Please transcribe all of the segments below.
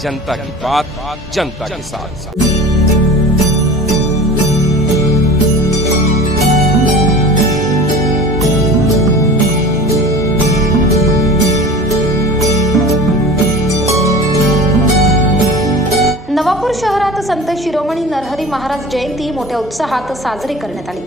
जनता की बात जनता के साथ। नवापूर शहरात संत शिरोमणी नरहरी महाराज जयंती मोठ्या उत्साहात साजरी करण्यात आली.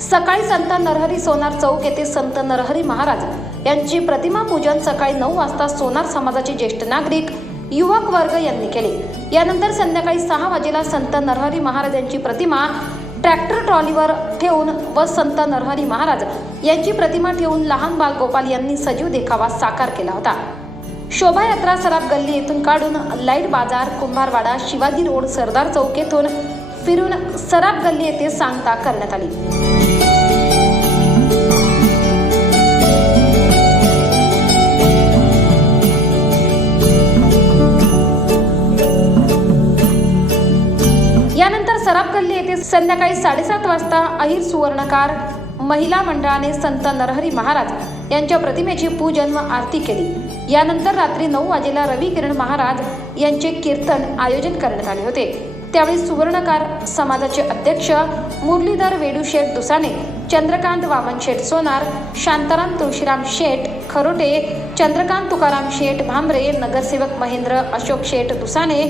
सकाळी संत नरहरी सोनार चौक येथे संत नरहरी महाराज यांची प्रतिमा पूजन सकाळी नऊ वाजता सोनार समाजाचे ज्येष्ठ नागरिक युवक वर्ग यांनी केले. यानंतर संध्याकाळी सहा वाजेला संत नरहरी महाराज यांची प्रतिमा ट्रॅक्टर ट्रॉलीवर ठेवून व संत नरहरी महाराज यांची प्रतिमा ठेवून लहान बाल गोपाल यांनी सजीव देखावा साकार केला होता. शोभायात्रा सराफ गल्ली येथून काढून लाइट बाजार कुंभारवाडा शिवाजी रोड सरदार चौक येथून फिरून सराफ गल्ली येथे सांगता करण्यात आली. सराफ गल्ली येथे संध्याकाळी साडेसात वाजता अहिर सुवर्णकार महिला मंडळाने संत नरहरी महाराज यांच्या प्रतिमेची पूजन व आरती केली. यानंतर रात्री नऊ वाजेला रवी किरण महाराज यांचे कीर्तन आयोजन करण्यात आले होते. त्यावेळी सुवर्णकार समाजाचे अध्यक्ष मुरलीधर वेडू शेठ दुसाने चंद्रकांत वामन शेठ सोनार शांताराम तुळशीराम शेठ खरोटे चंद्रकांत तुकाराम शेठ भांबरे नगरसेवक महेंद्र अशोक शेठ दुसाने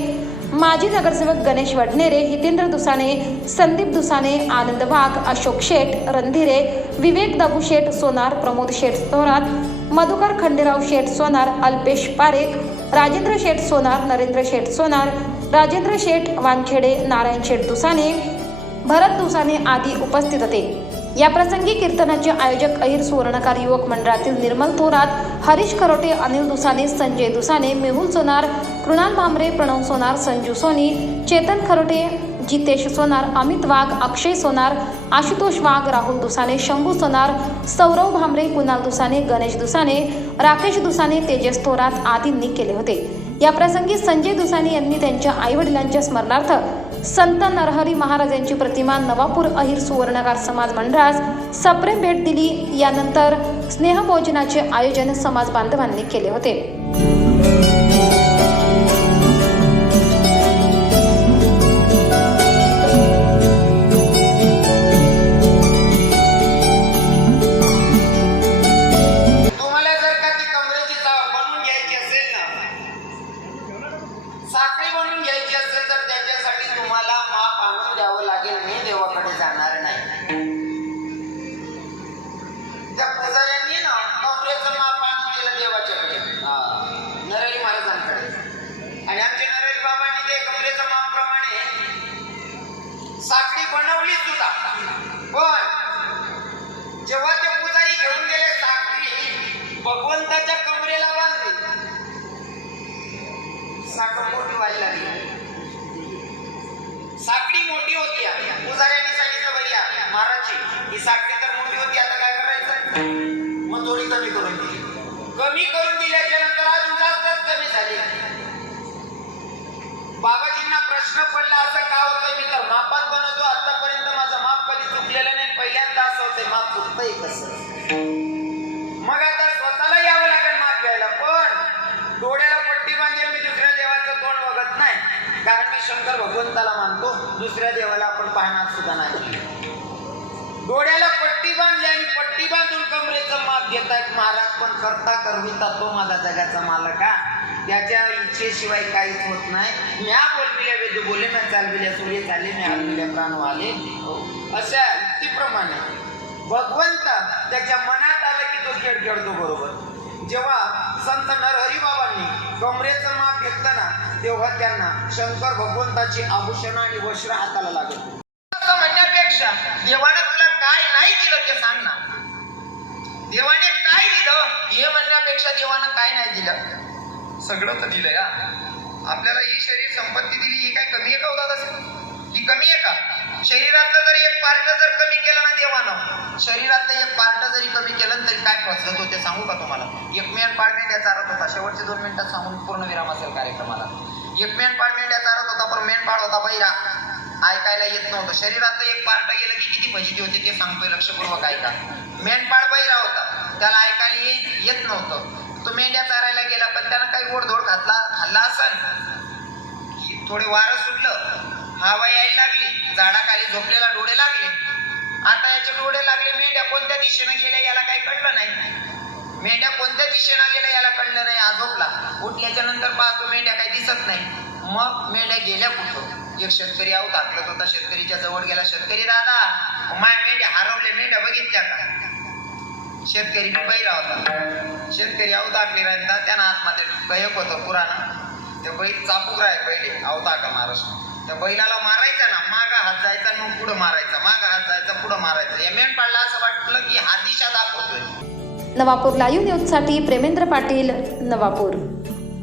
माजी नगरसेवक गणेश वडनेरे हितेंद्र दुसाने संदीप दुसाने आनंद वाघ अशोक शेठ रणधीरे विवेक दबू शेठ सोनार प्रमोद शेठ थोरात मधुकर खंडेराव शेठ सोनार अल्पेश पारेख राजेंद्र शेठ सोनार नरेंद्र शेठ सोनार राजेंद्र शेठ वानखेडे नारायण शेठ दुसाने भरत दुसाने आदी उपस्थित होते. या प्रसंगी कीर्तनाचे आयोजक अहिर सुवर्णकार युवक मंडळातील निर्मल थोरात हरीश खरोटे अनिल दुसाने संजय दुसाने मेहुल सोनार कृणाल भांबरे प्रणव सोनार संजू सोनी चेतन खरोटे जितेश सोनार अमित वाघ अक्षय सोनार आशुतोष वाघ राहुल दुसाने शंभू सोनार सौरव भांबरे कुणाल दुसाने गणेश दुसाने राकेश दुसाने तेजस थोरात आदींनी केले होते. या प्रसंगी संजय दुसाने यांनी त्यांच्या आईवडिलांच्या स्मरणार्थ संत नरहरी महाराजांची प्रतिमा नवापूर अहिर सुवर्णकार समाज मंडळास सप्रेम भेट दिली. यानंतर स्नेहभोजनाचे आयोजन समाज बांधवांनी केले होते. जाणार नाही. त्या पुजाऱ्यांनी ना कमरेचं माप आणून दिलं देवाच्याकडे हा, नरहरी महाराजांकडे. आणि आमचे नरहरी बाबांनी ते कमरेचं माप प्रमाणे साखळी बनवली सुद्धा. पण जेव्हा ते पुजारी घेऊन गेले साखळी भगवंताच्या साठ ही तर मोठी होती आता काय करायचं मग थोडी कमी करून दिली. कमी करून दिल्याच्या नंतर अजून जास्तच कमी झाली. बाबाजींना प्रश्न पडला असं का होतंय मी तर मापात बनवतो आतापर्यंत माझं माप कधी चुकलेलं नाही पहिल्यांदा असं होतंय माप चुकतंय कसं? मग आता स्वतःला यावं लागेल माप घ्यायला पण डोळ्याला पट्टी बांधेल मी दुसऱ्या देवाचं तोंड बघत नाही. कारण मी शंकर भगवंताला मानतो दुसऱ्या देवाला आपण पाहणार सुद्धा नाही. डोळ्याला पट्टी बांधली आणि पट्टी बांधून कमरेचं माप घेतायत महाराज पण करता करविता तो माझा जगाचा मालक हा. त्याच्या इच्छेशिवाय काहीच होत नाही. म्या बोलविल्या वेद बोले म्या चालविल्या सूर्य चालले म्या हलविल्या प्राण आले हो. अशा युक्तीप्रमाणे भगवंत त्याच्या मनात आलं की तो खेळ खेळतो बरोबर. जेव्हा संत नरहरी बाबांनी कमरेचं माप घेतलं ना तेव्हा त्यांना शंकर भगवंताची आभूषण आणि वस्त्र हाताला लागत म्हणण्यापेक्षा देवानं काय नाही दिलं ते सांग ना देवाने काय दिलं हे म्हणण्यापेक्षा देवानं काय नाही दिलं? सगळं तर दिलं या आपल्याला ही शरीर संपत्ती दिली ही काय कमी आहे का होता तसं ही कमी आहे का? शरीरातलं जर एक पार्ट जर कमी केलं ना देवानं शरीरातलं एक पार्ट जरी कमी केलं तरी काय फसत होते सांगू का तुम्हाला? एक मेन पार्ट मेंढ्या चारत होता. शेवटचे दोन मिनिटात सांगून पूर्ण विराम असेल कार्यक्रमाला. एक मेन पार्ट मेंढ्या चारत होता पण मेन पार्ट होता बैरा ऐकायला येत नव्हतं. शरीराचं एक पार्ट गेलं की किती फजिती होते ते सांगतोय लक्षपूर्वक ऐका. मेंढपाळ बैरा होता. त्याला ऐकायला येत येत नव्हतं. तो मेंढ्या चारायला गेला पण त्यानं काही गोडधोड घातला खाल्ला असन. थोडे वारं सुटलं. हवा यायला लागली. झाडाखाली झोपलेला डोळे लागले. आता याचे डोळे लागले. मेंढ्या कोणत्या दिशेनं गेल्या याला काही कळलं नाही. मेंढ्या कोणत्या दिशेनं गेल्या याला कळलं नाही. आजोबला उठल्याच्या नंतर पाहतो मेंढ्या काही दिसत नाही. मग मेंढ्या गेल्या कुठं? एक शेतकरी आहोत टाकत होता शेतकरीच्या जवळ गेला. शेतकरी दादा माय मेंढ्या हरवले मेंढ्या बघितल्या का? शेतकरी बैरा होता शेतकरी आऊ टाकले राहिला त्यानं आतमध्ये गयक होतं पुराणा ते बैल चापूक राय पहिले आवता का महाराष्ट्र त्या बैलाला मारायचा ना मागा हात जायचा मग पुढं मारायचा. मागा हात जायचा पुढं मारायचा. या मेंढपाळला असं वाटलं की हा दिशा दाखवतोय. नवापूर लाईव्ह न्यूजसाठी प्रेमेंद्र पाटील नवापूर.